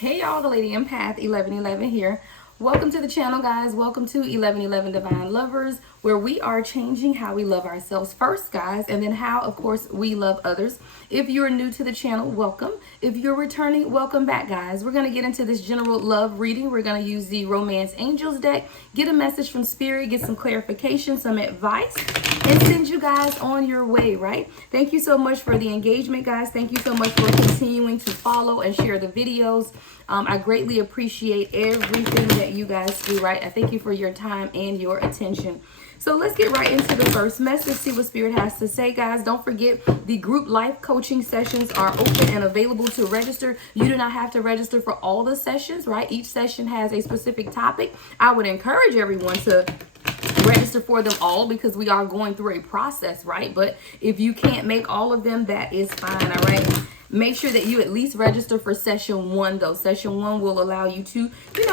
Hey y'all, the Lady Empath 1111 here. Welcome to the channel, guys. Welcome to 1111 Divine Lovers, where we are changing how we love ourselves first, guys, and then how, of course, we love others. If you're new to the channel, welcome. If you're returning, welcome back, guys. We're going to get into this general love reading. We're going to use the Romance Angels deck, get a message from Spirit, get some clarification, some advice, and send you guys on your way, right? Thank you so much for the engagement, guys. Thank you so much for continuing to follow and share the videos. I greatly appreciate everything that you guys do, right? I thank you for your time and your attention. So let's get right into the first message, see what Spirit has to say, guys. Don't forget, the group life coaching sessions are open and available to register. You do not have to register for all the sessions, right? Each session has a specific topic. I would encourage everyone to register for them all because we are going through a process, right? But if you can't make all of them, that is fine, all right? Make sure that you at least register for session 1, though. Session 1 will allow you to,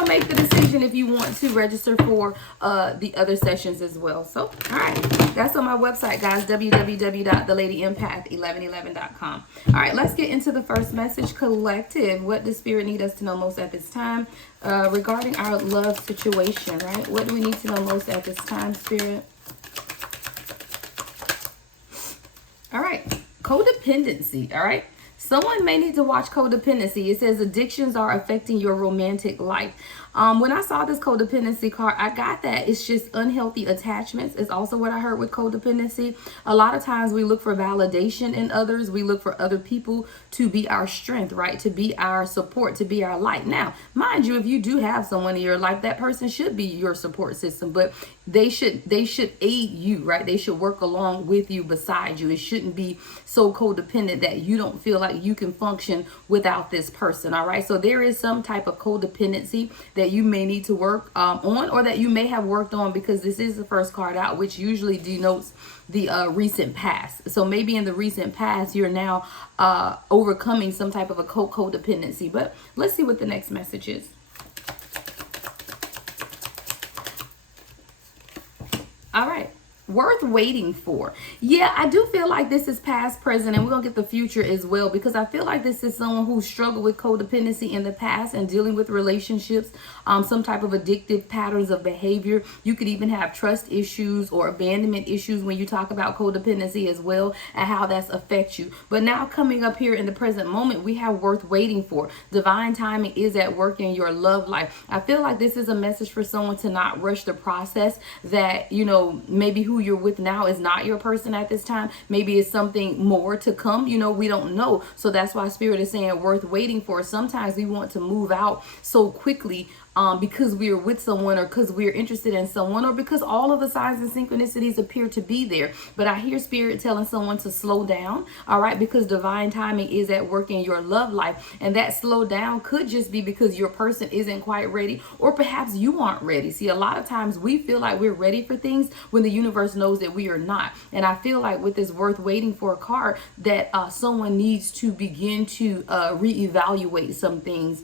make the decision if you want to register for the other sessions as well. So, all right, that's on my website, guys, www.theladyempath1111.com. All right, let's get into the first message, collective. What does Spirit need us to know most at this time regarding our love situation, right? What do we need to know most at this time, Spirit? All right, codependency, all right? Someone may need to watch codependency. It says addictions are affecting your romantic life. When I saw this codependency card, I got that it's just unhealthy attachments. It's also what I heard with codependency. A lot of times we look for validation in others. We look for other people to be our strength, right? To be our support, to be our light. Now, mind you, if you do have someone in your life, that person should be your support system, but they should aid you, right? They should work along with you, beside you. It shouldn't be so codependent that you don't feel like you can function without this person, all right? So there is some type of codependency that you may need to work on, or that you may have worked on, because this is the first card out, which usually denotes the recent past. So maybe in the recent past, you're now overcoming some type of a codependency. But let's see what the next message is. All right. Worth waiting for. Yeah, I do feel like this is past, present, and we're going to get the future as well, because I feel like this is someone who struggled with codependency in the past and dealing with relationships, some type of addictive patterns of behavior. You could even have trust issues or abandonment issues when you talk about codependency as well, and how that's affect you. But now coming up here in the present moment, we have worth waiting for. Divine timing is at work in your love life. I feel like this is a message for someone to not rush the process, that, maybe who you're with now is not your person at this time. Maybe it's something more to come. We don't know. So that's why Spirit is saying worth waiting for. Sometimes we want to move out so quickly because we're with someone, or because we're interested in someone, or because all of the signs and synchronicities appear to be there. But I hear Spirit telling someone to slow down, all right, because divine timing is at work in your love life. And that slow down could just be because your person isn't quite ready, or perhaps you aren't ready. See, a lot of times we feel like we're ready for things when the universe knows that we are not. And I feel like with this worth waiting for a card, that someone needs to begin to reevaluate some things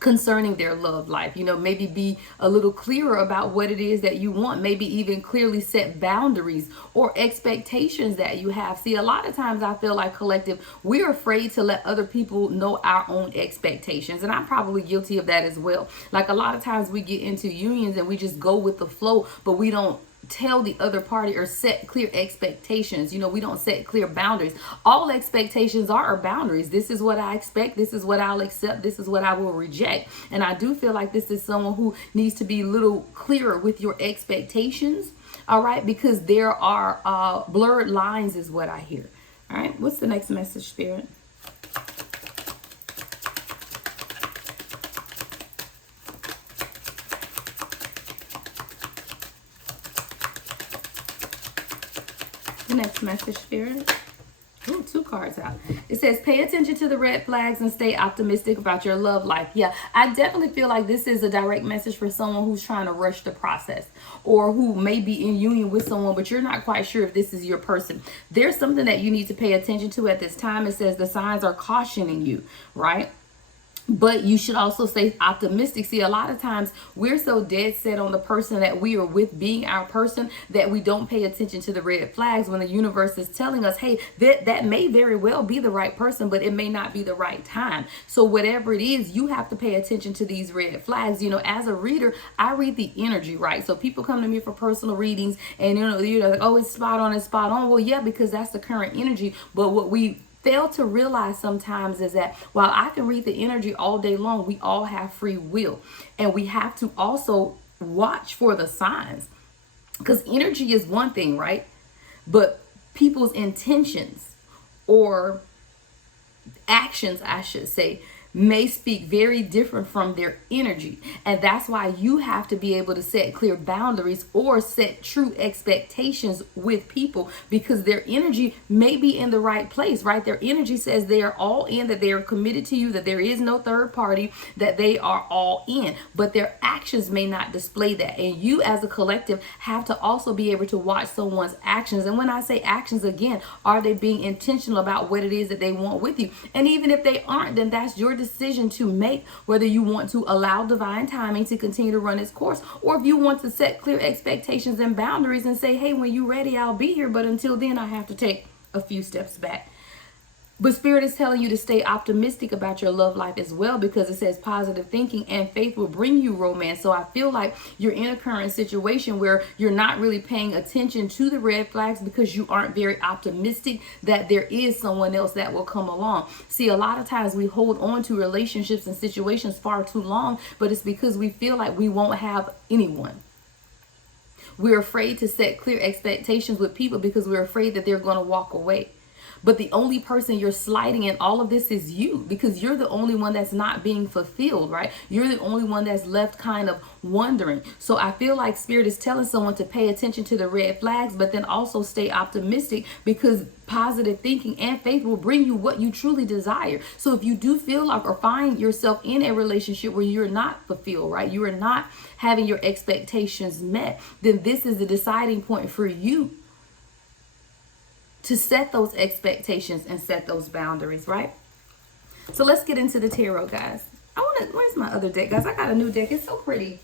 concerning their love life. Maybe be a little clearer about what it is that you want. Maybe even clearly set boundaries or expectations that you have. See, a lot of times I feel like, collective, we're afraid to let other people know our own expectations. And I'm probably guilty of that as well. Like, a lot of times we get into unions and we just go with the flow, but we don't tell the other party or set clear expectations. We don't set clear boundaries. All expectations are boundaries. This is what I expect. This is what I'll accept. This is what I will reject. And I do feel like this is someone who needs to be a little clearer with your expectations. All right. Because there are blurred lines is what I hear. All right. What's the next message, Spirit? The next message, Spirit. Ooh, 2 cards out. It says, pay attention to the red flags and stay optimistic about your love life. Yeah, I definitely feel like this is a direct message for someone who's trying to rush the process, or who may be in union with someone, but you're not quite sure if this is your person. There's something that you need to pay attention to at this time. It says the signs are cautioning you, right? But you should also stay optimistic. See, a lot of times we're so dead set on the person that we are with being our person that we don't pay attention to the red flags when the universe is telling us, hey, that may very well be the right person, but it may not be the right time. So whatever it is, you have to pay attention to these red flags. You know, as a reader, I read the energy, right? So people come to me for personal readings and, you're like, oh, it's spot on, it's spot on. Well, yeah, because that's the current energy. But what we fail to realize sometimes is that while I can read the energy all day long, we all have free will. And we have to also watch for the signs. Because energy is one thing, right? But people's intentions or actions, I should say, may speak very different from their energy. And that's why you have to be able to set clear boundaries or set true expectations with people, because their energy may be in the right place, right? Their energy says they are all in, that they are committed to you, that there is no third party, that they are all in, but their actions may not display that. And you as a collective have to also be able to watch someone's actions. And when I say actions, again, are they being intentional about what it is that they want with you? And even if they aren't, then that's your decision to make, whether you want to allow divine timing to continue to run its course, or if you want to set clear expectations and boundaries and say, hey, when you're ready, I'll be here, but until then I have to take a few steps back. But Spirit is telling you to stay optimistic about your love life as well, because it says positive thinking and faith will bring you romance. So I feel like you're in a current situation where you're not really paying attention to the red flags because you aren't very optimistic that there is someone else that will come along. See, a lot of times we hold on to relationships and situations far too long, but it's because we feel like we won't have anyone. We're afraid to set clear expectations with people because we're afraid that they're going to walk away. But the only person you're sliding in all of this is you, because you're the only one that's not being fulfilled, right? You're the only one that's left kind of wondering. So I feel like Spirit is telling someone to pay attention to the red flags, but then also stay optimistic, because positive thinking and faith will bring you what you truly desire. So if you do feel like or find yourself in a relationship where you're not fulfilled, right? You are not having your expectations met, then this is the deciding point for you to set those expectations and set those boundaries, right? So let's get into the tarot, guys. Where's my other deck, guys? I got a new deck. It's so pretty.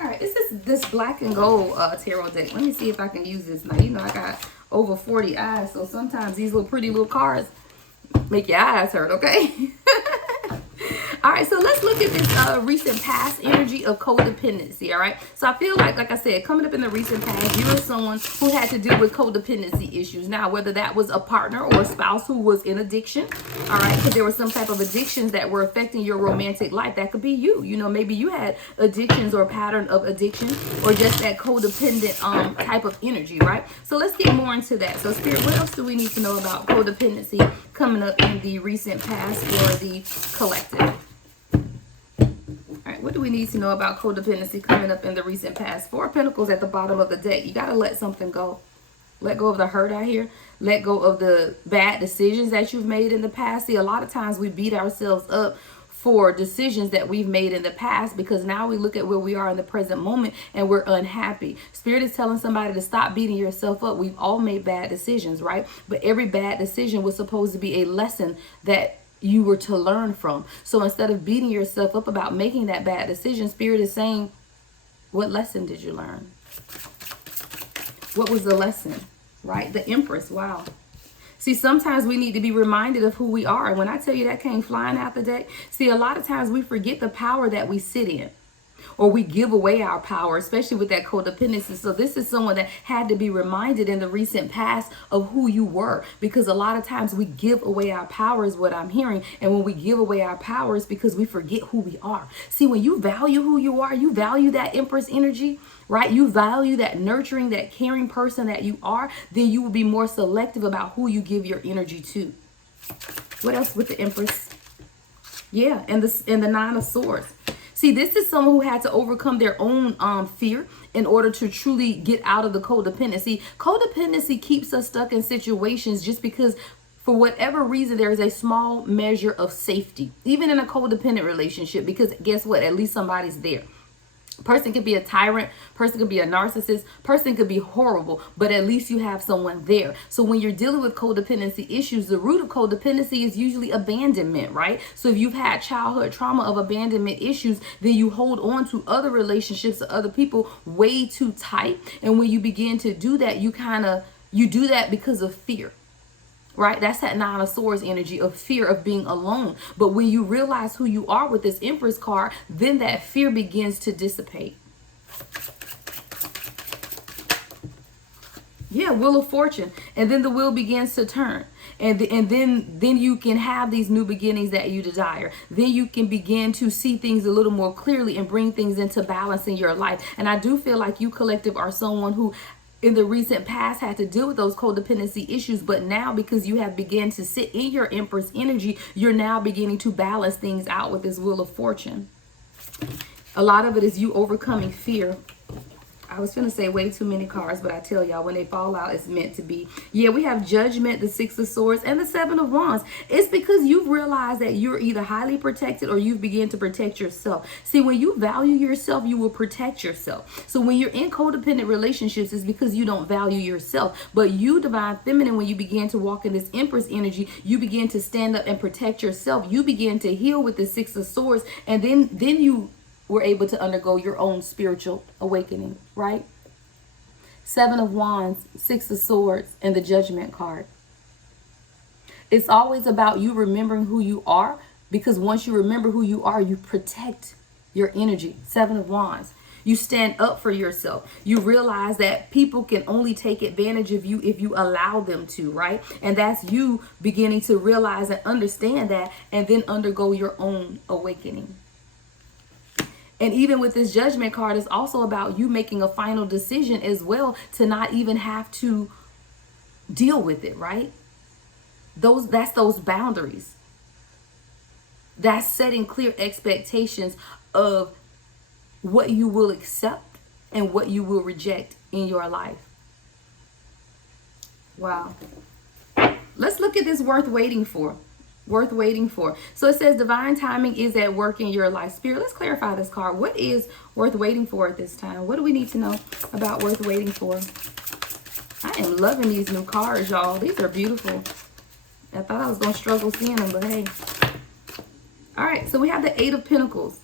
All right, this black and gold tarot deck. Let me see if I can use this now. You know, I got over 40 eyes, so sometimes these little pretty little cards make your eyes hurt, okay? All right, so let's look at this recent past energy of codependency, all right? So I feel like I said, coming up in the recent past, you were someone who had to deal with codependency issues. Now, whether that was a partner or a spouse who was in addiction, all right, because there were some type of addictions that were affecting your romantic life. That could be you. You know, maybe you had addictions or a pattern of addiction, or just that codependent type of energy, right? So let's get more into that. So Spirit, what else do we need to know about codependency coming up in the recent past for the collective? All right, what do we need to know about codependency coming up in the recent past? 4 of Pentacles at the bottom of the deck. You got to let something go. Let go of the hurt out here. Let go of the bad decisions that you've made in the past. See, a lot of times we beat ourselves up for decisions that we've made in the past, because now we look at where we are in the present moment and we're unhappy. Spirit is telling somebody to stop beating yourself up. We've all made bad decisions, right? But every bad decision was supposed to be a lesson that you were to learn from. So instead of beating yourself up about making that bad decision, Spirit is saying, what lesson did you learn? What was the lesson, right? The Empress, wow. See, sometimes we need to be reminded of who we are. And when I tell you that came flying out the deck, see, a lot of times we forget the power that we sit in, or we give away our power, especially with that codependency. So this is someone that had to be reminded in the recent past of who you were, because a lot of times we give away our power is what I'm hearing. And when we give away our powers, because we forget who we are. See, when you value who you are, you value that Empress energy, right? You value that nurturing, that caring person that you are, then you will be more selective about who you give your energy to. What else with the Empress? Yeah, and the Nine of Swords. See, this is someone who had to overcome their own fear in order to truly get out of the codependency. Codependency keeps us stuck in situations just because, for whatever reason, there is a small measure of safety, even in a codependent relationship, because guess what? At least somebody's there. Person could be a tyrant, person could be a narcissist, person could be horrible, but at least you have someone there. So when you're dealing with codependency issues, the root of codependency is usually abandonment, right? So if you've had childhood trauma of abandonment issues, then you hold on to other relationships or other people way too tight. And when you begin to do that, you do that because of fear. Right? That's that Nine of Swords energy of fear of being alone. But when you realize who you are with this Empress card, then that fear begins to dissipate. Yeah, Wheel of Fortune. And then the wheel begins to turn. And then you can have these new beginnings that you desire. Then you can begin to see things a little more clearly and bring things into balance in your life. And I do feel like you, collective, are someone who in the recent past had to deal with those codependency issues, but now because you have begun to sit in your Empress energy, you're now beginning to balance things out with this Wheel of Fortune. A lot of it is you overcoming fear. I was going to say way too many cards, but I tell y'all, when they fall out, it's meant to be. Yeah, we have Judgment, the Six of Swords, and the Seven of Wands. It's because you've realized that you're either highly protected or you've begun to protect yourself. See, when you value yourself, you will protect yourself. So when you're in codependent relationships, it's because you don't value yourself. But you, Divine Feminine, when you begin to walk in this Empress energy, you begin to stand up and protect yourself. You begin to heal with the Six of Swords, and then you were able to undergo your own spiritual awakening, right? Seven of Wands, Six of Swords, and the Judgment card. It's always about you remembering who you are, because once you remember who you are, you protect your energy. Seven of Wands. You stand up for yourself. You realize that people can only take advantage of you if you allow them to, right? And that's you beginning to realize and understand that, and then undergo your own awakening. And even with this Judgment card, it's also about you making a final decision as well to not even have to deal with it, right? That's those boundaries. That's setting clear expectations of what you will accept and what you will reject in your life. Wow. Let's look at this worth waiting for. Worth waiting for. So it says divine timing is at work in your life. Spirit, let's clarify this card. What is worth waiting for at this time? What do we need to know about worth waiting for? I am loving these new cards, y'all. These are beautiful. I thought I was going to struggle seeing them, but hey. All right, so we have the Eight of Pentacles.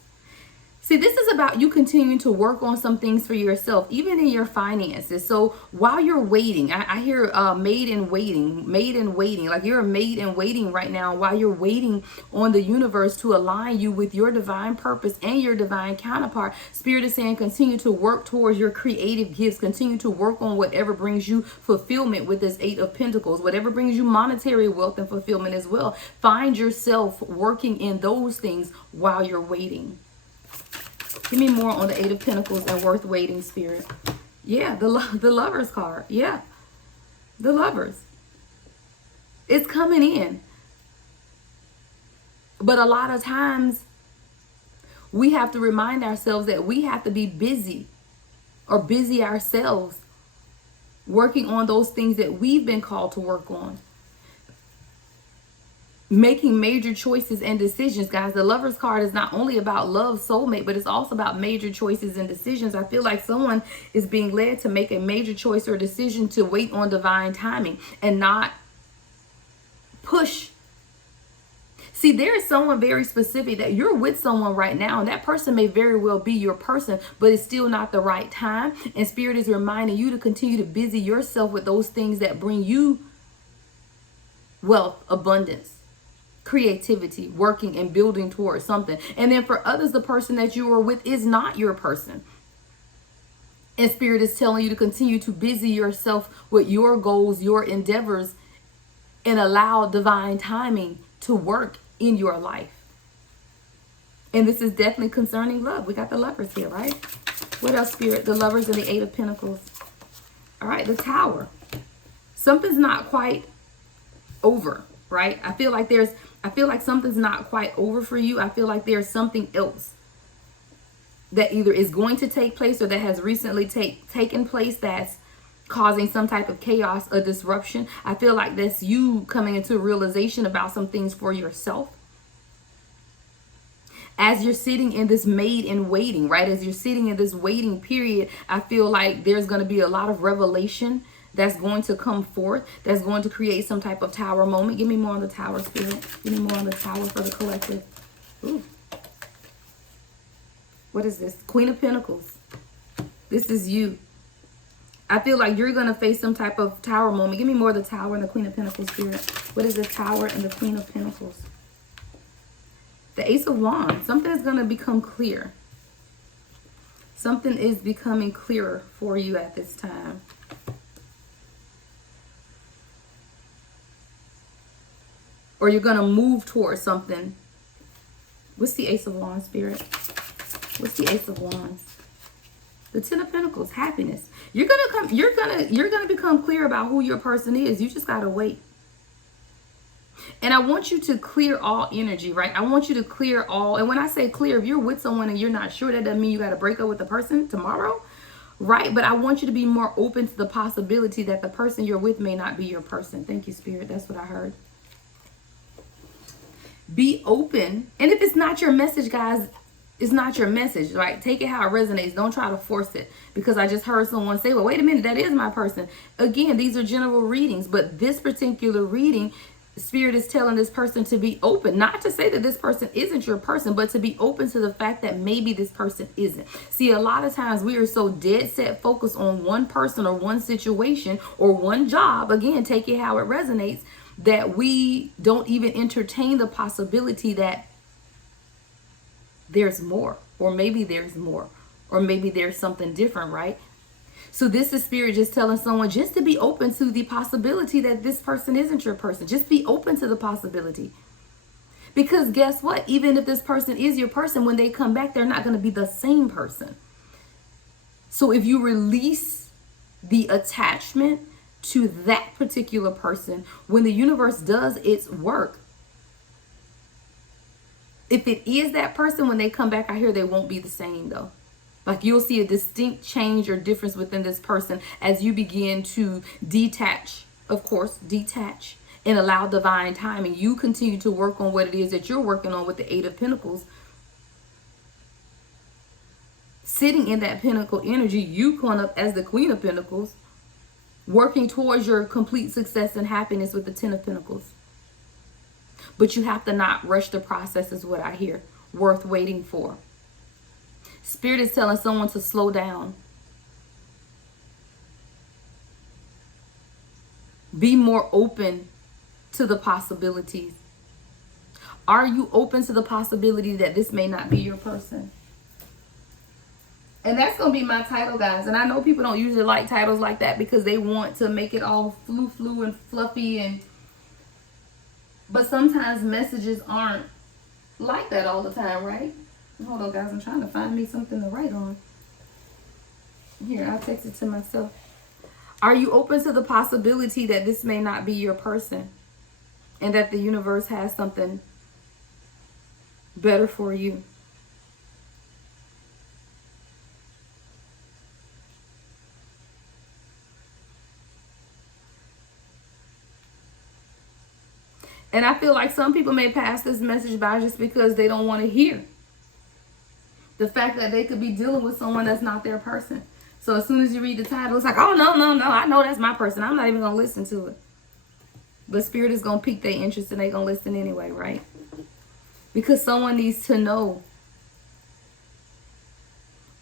See, this is about you continuing to work on some things for yourself, even in your finances. So while you're waiting, I hear maid in waiting, like you're a maid in waiting right now while you're waiting on the universe to align you with your divine purpose and your divine counterpart. Spirit is saying continue to work towards your creative gifts, continue to work on whatever brings you fulfillment with this Eight of Pentacles, whatever brings you monetary wealth and fulfillment as well. Find yourself working in those things while you're waiting. Give me more on the Eight of Pentacles and worth waiting, Spirit. Yeah, the Lovers card. Yeah, the Lovers. It's coming in. But a lot of times we have to remind ourselves that we have to be busy or busy ourselves working on those things that we've been called to work on. Making major choices and decisions, guys. The Lovers card is not only about love, soulmate, but it's also about major choices and decisions. I feel like someone is being led to make a major choice or decision to wait on divine timing and not push. See, there is someone very specific that you're with someone right now, and that person may very well be your person, but it's still not the right time. And Spirit is reminding you to continue to busy yourself with those things that bring you wealth, abundance, creativity, working and building towards something. And then for others, the person that you are with is not your person. And Spirit is telling you to continue to busy yourself with your goals, your endeavors, and allow divine timing to work in your life. And this is definitely concerning love. We got the Lovers here, right? What else, Spirit? The Lovers and the Eight of Pentacles. All right, the Tower. Something's not quite over, right? I feel like something's not quite over for you. I feel like there's something else that either is going to take place or that has recently taken place that's causing some type of chaos or disruption. I feel like that's you coming into a realization about some things for yourself. As you're sitting in this made in waiting, right? As you're sitting in this waiting period, I feel like there's going to be a lot of revelation that's going to come forth, that's going to create some type of tower moment. Give me more on the tower, Spirit. Give me more on the tower for the collective. Ooh. What is this? Queen of Pentacles. This is you. I feel like you're going to face some type of tower moment. Give me more of the tower and the Queen of Pentacles, Spirit. What is the tower and the Queen of Pentacles? The Ace of Wands. Something is going to become clear. Something is becoming clearer for you at this time. Or you're going to move towards something. What's the Ace of Wands, Spirit? What's the Ace of Wands? The Ten of Pentacles, happiness. You're gonna become clear about who your person is. You just gotta wait. And I want you to clear all energy, right? I want you to clear all. And when I say clear, if you're with someone and you're not sure, that doesn't mean you gotta break up with the person tomorrow, right? But I want you to be more open to the possibility that the person you're with may not be your person. Thank you, Spirit. That's what I heard. Be open. And if it's not your message, guys, it's not your message, right? Take it how it resonates. Don't try to force it. Because I just heard someone say, well, wait a minute, that is my person. Again, these are general readings. But this particular reading, Spirit is telling this person to be open. Not to say that this person isn't your person, but to be open to the fact that maybe this person isn't. See, a lot of times we are so dead set focused on one person or one situation or one job. Again, take it how it resonates. That we don't even entertain the possibility that there's more, or maybe there's more, or maybe there's something different, right? So this is Spirit just telling someone just to be open to the possibility that this person isn't your person. Just be open to the possibility. Because guess what? Even if this person is your person, when they come back, they're not going to be the same person. So if you release the attachment to that particular person, when the universe does its work, if it is that person, when they come back, I hear they won't be the same though. Like you'll see a distinct change or difference within this person as you begin to detach, of course, detach and allow divine timing. You continue to work on what it is that you're working on with the Eight of Pentacles. Sitting in that Pentacle energy, you come up as the Queen of Pentacles, working towards your complete success and happiness with the Ten of Pentacles. But you have to not rush the process is what I hear. Worth waiting for. Spirit is telling someone to slow down. Be more open to the possibilities. Are you open to the possibility that this may not be your person? And that's going to be my title, guys. And I know people don't usually like titles like that because they want to make it all flu and fluffy. But sometimes messages aren't like that all the time, right? Hold on, guys. I'm trying to find me something to write on. Here, I'll text it to myself. Are you open to the possibility that this may not be your person? And that the universe has something better for you? And I feel like some people may pass this message by just because they don't want to hear the fact that they could be dealing with someone that's not their person. So as soon as you read the title, it's like, oh, no, I know that's my person. I'm not even going to listen to it. But Spirit is going to pique their interest and they're going to listen anyway, right? Because someone needs to know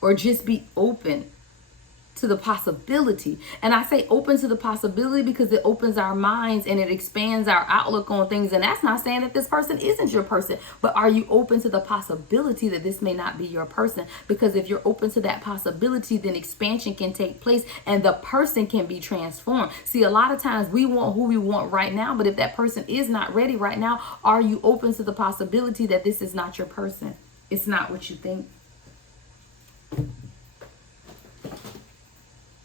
or just be open to the possibility. And I say open to the possibility because it opens our minds and it expands our outlook on things. And that's not saying that this person isn't your person, but are you open to the possibility that this may not be your person? Because if you're open to that possibility, then expansion can take place and the person can be transformed. See, a lot of times we want who we want right now, but if that person is not ready right now, are you open to the possibility that this is not your person? It's not what you think.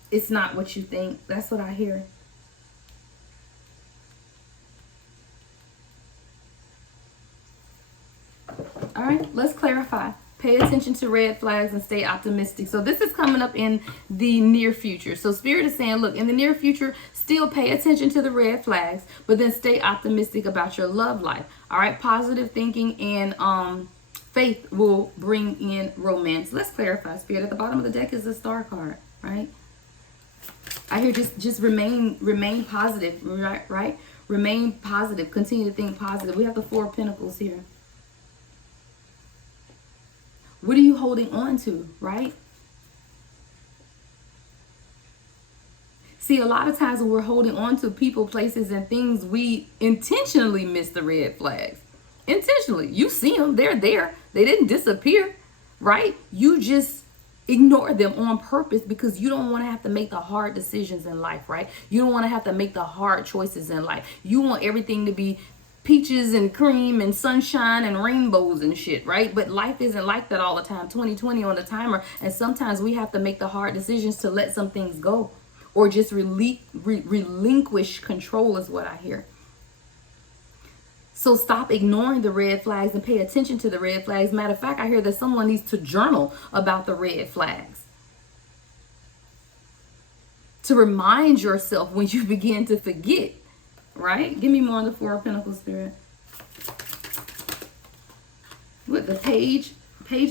It's not what you think. That's what I hear. All right, let's clarify. Pay attention to red flags and stay optimistic. So this is coming up in the near future. So Spirit is saying, look, in the near future, still pay attention to the red flags, but then stay optimistic about your love life. All right, positive thinking and faith will bring in romance. Let's clarify, Spirit. At the bottom of the deck is the Star card, right? I hear just remain positive, right? Remain positive. Continue to think positive. We have the Four of Pentacles here. What are you holding on to, right? See, a lot of times when we're holding on to people, places, and things, we intentionally miss the red flags. Intentionally. You see them. They're there. They didn't disappear, right? You just ignore them on purpose because you don't want to have to make the hard decisions in life, right? You don't want to have to make the hard choices in life. You want everything to be peaches and cream and sunshine and rainbows and shit, right? But life isn't like that all the time. 2020 on the timer. And sometimes we have to make the hard decisions to let some things go. Or just relinquish control is what I hear. So stop ignoring the red flags and pay attention to the red flags. Matter of fact, I hear that someone needs to journal about the red flags. To remind yourself when you begin to forget, right? Give me more on the Four of Pentacles, Spirit. With the Page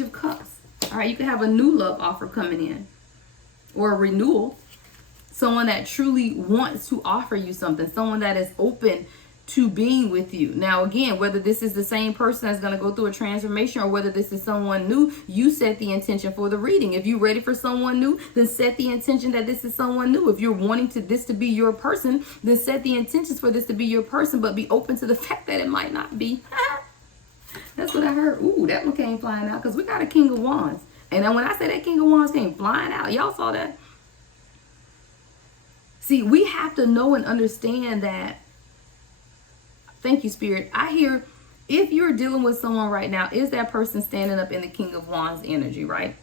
of Cups. All right, you can have a new love offer coming in. Or a renewal. Someone that truly wants to offer you something. Someone that is open to being with you. Now, again, whether this is the same person that's going to go through a transformation or whether this is someone new, you set the intention for the reading. If you're ready for someone new, then set the intention that this is someone new. If you're wanting this to be your person, then set the intentions for this to be your person, but be open to the fact that it might not be. That's what I heard. Ooh, that one came flying out because we got a King of Wands. And then when I say that King of Wands came flying out, y'all saw that? See, we have to know and understand that. Thank you, Spirit. I hear if you're dealing with someone right now, is that person standing up in the King of Wands energy, right?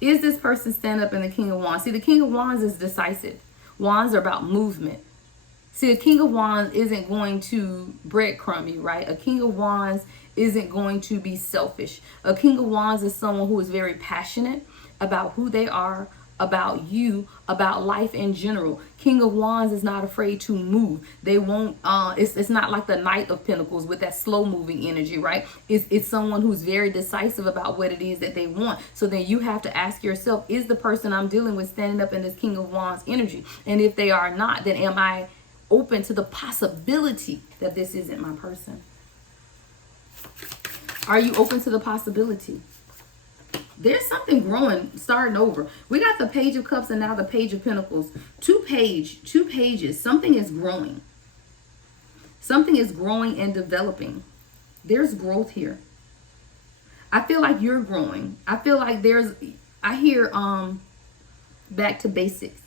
Is this person standing up in the King of Wands? See, the King of Wands is decisive. Wands are about movement. See, a King of Wands isn't going to breadcrumb you, right? A King of Wands isn't going to be selfish. A King of Wands is someone who is very passionate about who they are, about you, about life in general. King of Wands is not afraid to move. They won't, it's not like the Knight of Pentacles with that slow moving energy, right? It's someone who's very decisive about what it is that they want. So then you have to ask yourself, is the person I'm dealing with standing up in this King of Wands energy? And if they are not, then am I open to the possibility that this isn't my person? Are you open to the possibility? There's something growing, starting over. We got the Page of Cups and now the Page of Pentacles. Two pages. Something is growing. Something is growing and developing. There's growth here. I feel like you're growing. I feel like I hear back to basics.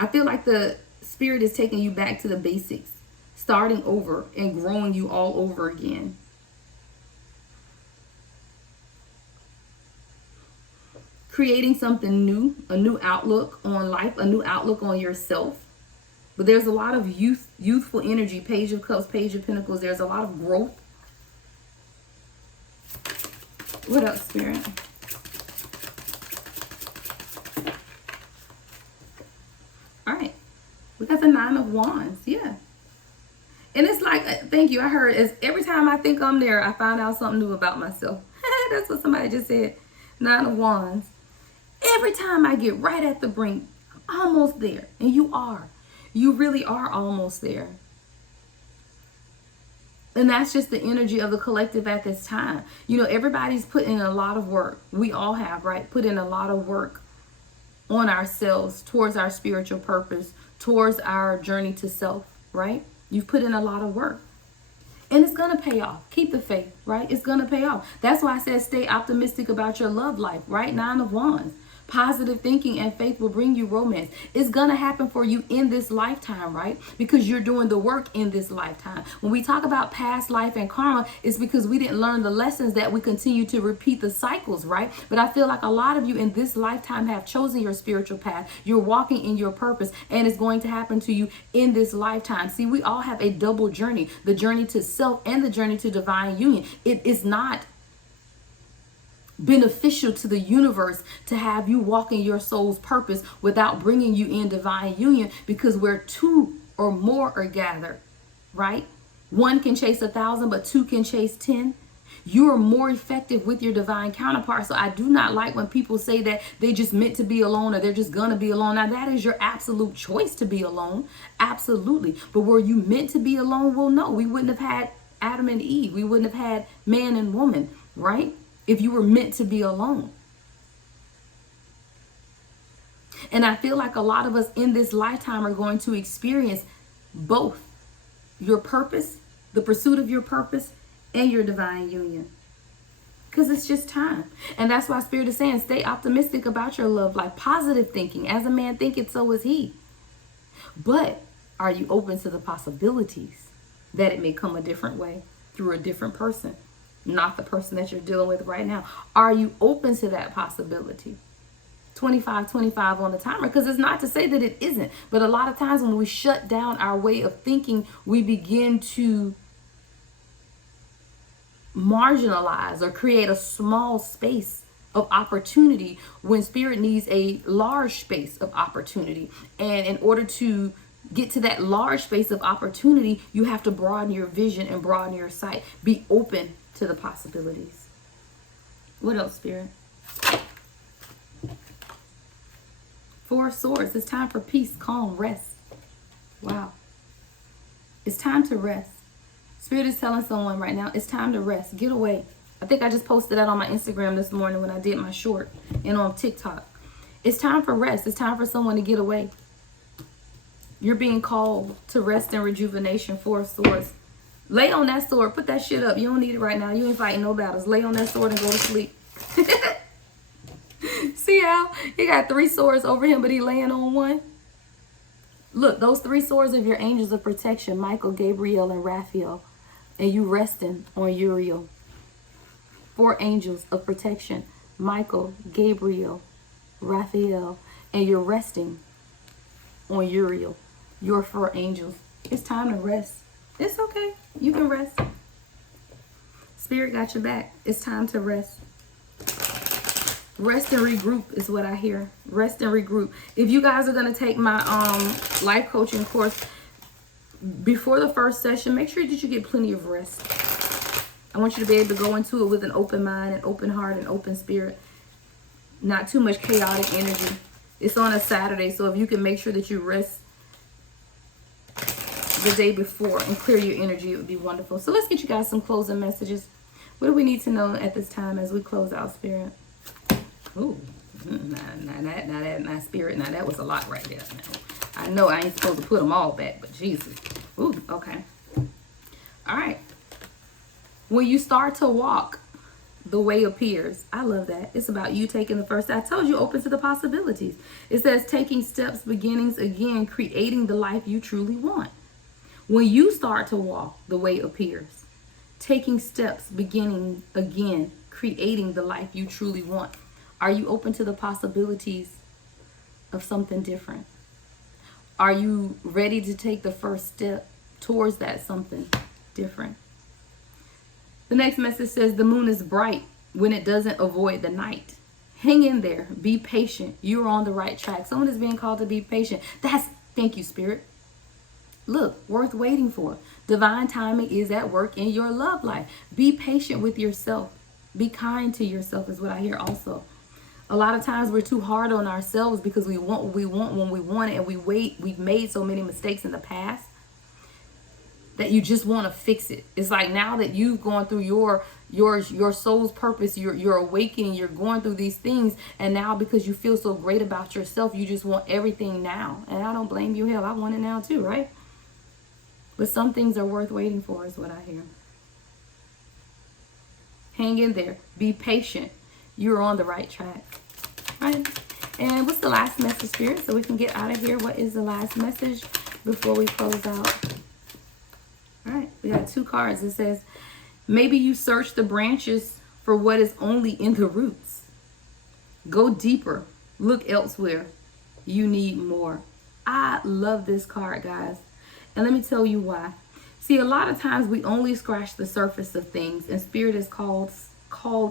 I feel like the Spirit is taking you back to the basics, starting over and growing you all over again. Creating something new, a new outlook on life, a new outlook on yourself. But there's a lot of youthful energy. Page of Cups, Page of Pentacles. There's a lot of growth. What else, Spirit? All right. We got the Nine of Wands. Yeah. And it's like, thank you. I heard is every time I think I'm there, I find out something new about myself. That's what somebody just said. Nine of Wands. Every time I get right at the brink, I'm almost there. And you are. You really are almost there. And that's just the energy of the collective at this time. You know, everybody's put in a lot of work. We all have, right? Put in a lot of work on ourselves, towards our spiritual purpose, towards our journey to self, right? You've put in a lot of work. And it's going to pay off. Keep the faith, right? It's going to pay off. That's why I said stay optimistic about your love life, right? Nine of Wands. Positive thinking and faith will bring you romance. It's going to happen for you in this lifetime, right? Because you're doing the work in this lifetime. When we talk about past life and karma, it's because we didn't learn the lessons that we continue to repeat the cycles, right? But I feel like a lot of you in this lifetime have chosen your spiritual path. You're walking in your purpose, and it's going to happen to you in this lifetime. See, we all have a double journey, the journey to self and the journey to divine union. It is not beneficial to the universe to have you walk in your soul's purpose without bringing you in divine union, because where two or more are gathered, right? One can chase 1,000, but two can chase 10. You are more effective with your divine counterpart. So I do not like when people say that they just meant to be alone or they're just gonna be alone. Now that is your absolute choice to be alone. Absolutely. But were you meant to be alone? Well, no, we wouldn't have had Adam and Eve. We wouldn't have had man and woman, right? If you were meant to be alone. And I feel like a lot of us in this lifetime are going to experience both your purpose, the pursuit of your purpose, and your divine union. Because it's just time. And that's why Spirit is saying, stay optimistic about your love life. Positive thinking. As a man thinketh, so is he. But are you open to the possibilities that it may come a different way through a different person? Not the person that you're dealing with right now. Are you open to that possibility? 25 on the timer, because it's not to say that it isn't, but a lot of times when we shut down our way of thinking, we begin to marginalize or create a small space of opportunity when Spirit needs a large space of opportunity. And in order to get to that large space of opportunity, you have to broaden your vision and broaden your sight. Be open to the possibilities. What else, Spirit? Four of Swords. It's time for peace, calm, rest. Wow. It's time to rest. Spirit is telling someone right now, it's time to rest. Get away. I think I just posted that on my Instagram this morning when I did my short and on TikTok. It's time for rest. It's time for someone to get away. You're being called to rest and rejuvenation. Four of Swords. Lay on that sword. Put that shit up. You don't need it right now. You ain't fighting no battles. Lay on that sword and go to sleep. See how he got 3 swords over him, but he laying on one? Look, those 3 swords of your angels of protection, Michael, Gabriel, and Raphael. And you resting on Uriel. 4 angels of protection, Michael, Gabriel, Raphael. And you're resting on Uriel. Your 4 angels. It's time to rest. It's okay. You can rest. Spirit got your back. It's time to rest. Rest and regroup is what I hear. Rest and regroup. If you guys are going to take my life coaching course, before the first session, make sure that you get plenty of rest. I want you to be able to go into it with an open mind, an open heart, and open spirit. Not too much chaotic energy. It's on a Saturday, so if you can make sure that you rest the day before and clear your energy, it would be wonderful. So let's get you guys some closing messages. What do we need to know at this time as we close out, Spirit? Ooh, now Spirit, now that was a lot right there. Now, I know I ain't supposed to put them all back, but Jesus. Ooh, okay. All right. When you start to walk, the way appears. I love that. It's about you taking the first step. I told you, open to the possibilities. It says taking steps, beginnings again, creating the life you truly want. When you start to walk, the way appears. Taking steps, beginning again, creating the life you truly want. Are you open to the possibilities of something different? Are you ready to take the first step towards that something different? The next message says the moon is bright when it doesn't avoid the night. Hang in there. Be patient. You're on the right track. Someone is being called to be patient. Thank you, Spirit. Look, worth waiting for. Divine timing is at work in your love life. Be patient with yourself. Be kind to yourself is what I hear also. A lot of times we're too hard on ourselves because we want what we want when we want it, and we've made so many mistakes in the past that you just want to fix it. It's like now that you've gone through your soul's purpose, you're awakening, you're going through these things, and now because you feel so great about yourself, you just want everything now. And I don't blame you. Hell, I want it now too, right? But some things are worth waiting for is what I hear. Hang in there. Be patient. You're on the right track. Right? And what's the last message, Spirit? So we can get out of here. What is the last message before we close out? All right. We got 2 cards. It says, maybe you search the branches for what is only in the roots. Go deeper. Look elsewhere. You need more. I love this card, guys. And let me tell you why. See, a lot of times we only scratch the surface of things, and Spirit has called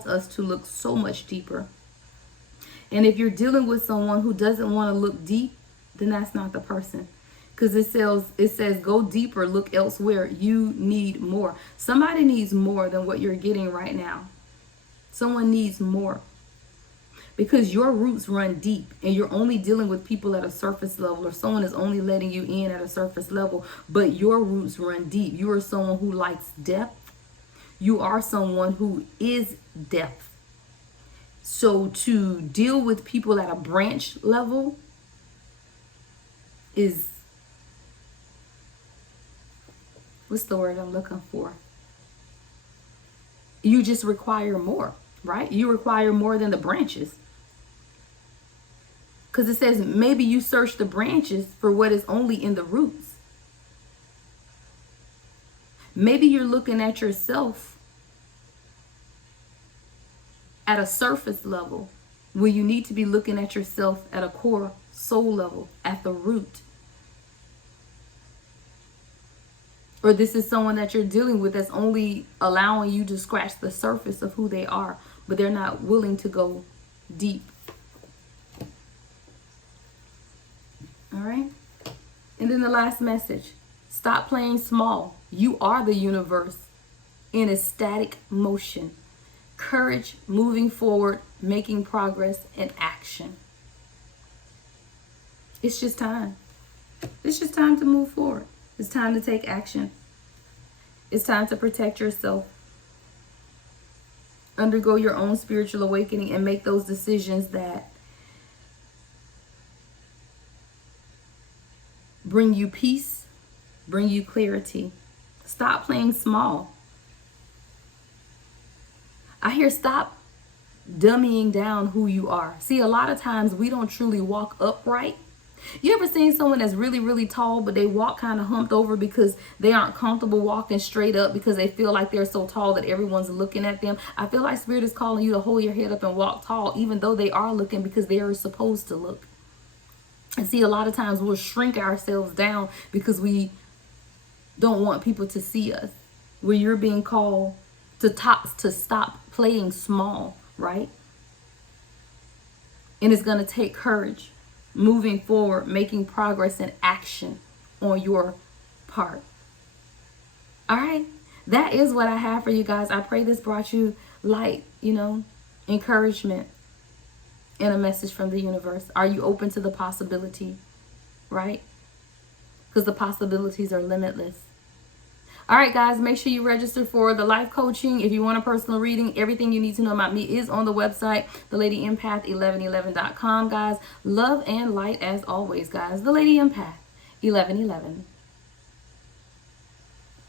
us to look so much deeper. And if you're dealing with someone who doesn't want to look deep, then that's not the person. Because it says go deeper, look elsewhere. You need more. Somebody needs more than what you're getting right now. Someone needs more. Because your roots run deep and you're only dealing with people at a surface level, or someone is only letting you in at a surface level, but your roots run deep. You are someone who likes depth. You are someone who is depth. So to deal with people at a branch level is, what's the word I'm looking for? You just require more, right? You require more than the branches. Because it says maybe you search the branches for what is only in the roots. Maybe you're looking at yourself at a surface level when you need to be looking at yourself at a core soul level, at the root. Or this is someone that you're dealing with that's only allowing you to scratch the surface of who they are, but they're not willing to go deep. All right? And then the last message. Stop playing small. You are the universe in a static motion. Courage, moving forward, making progress, and action. It's just time. It's just time to move forward. It's time to take action. It's time to protect yourself. Undergo your own spiritual awakening and make those decisions that bring you peace, bring you clarity. Stop playing small. I hear stop dummying down who you are. See, a lot of times we don't truly walk upright. You ever seen someone that's really, really tall, but they walk kind of humped over because they aren't comfortable walking straight up because they feel like they're so tall that everyone's looking at them? I feel like Spirit is calling you to hold your head up and walk tall, even though they are looking, because they are supposed to look. And see, a lot of times we'll shrink ourselves down because we don't want people to see us. Where you're being called to stop playing small, right? And it's going to take courage, moving forward, making progress and action on your part. All right. That is what I have for you guys. I pray this brought you light, encouragement, and a message from the universe. Are you open to the possibility, right? Because the possibilities are limitless. All right, guys, make sure you register for the life coaching. If you want a personal reading, everything you need to know about me is on the website, thelady1111.com, guys. Love and light as always, guys. The Lady Empath 1111.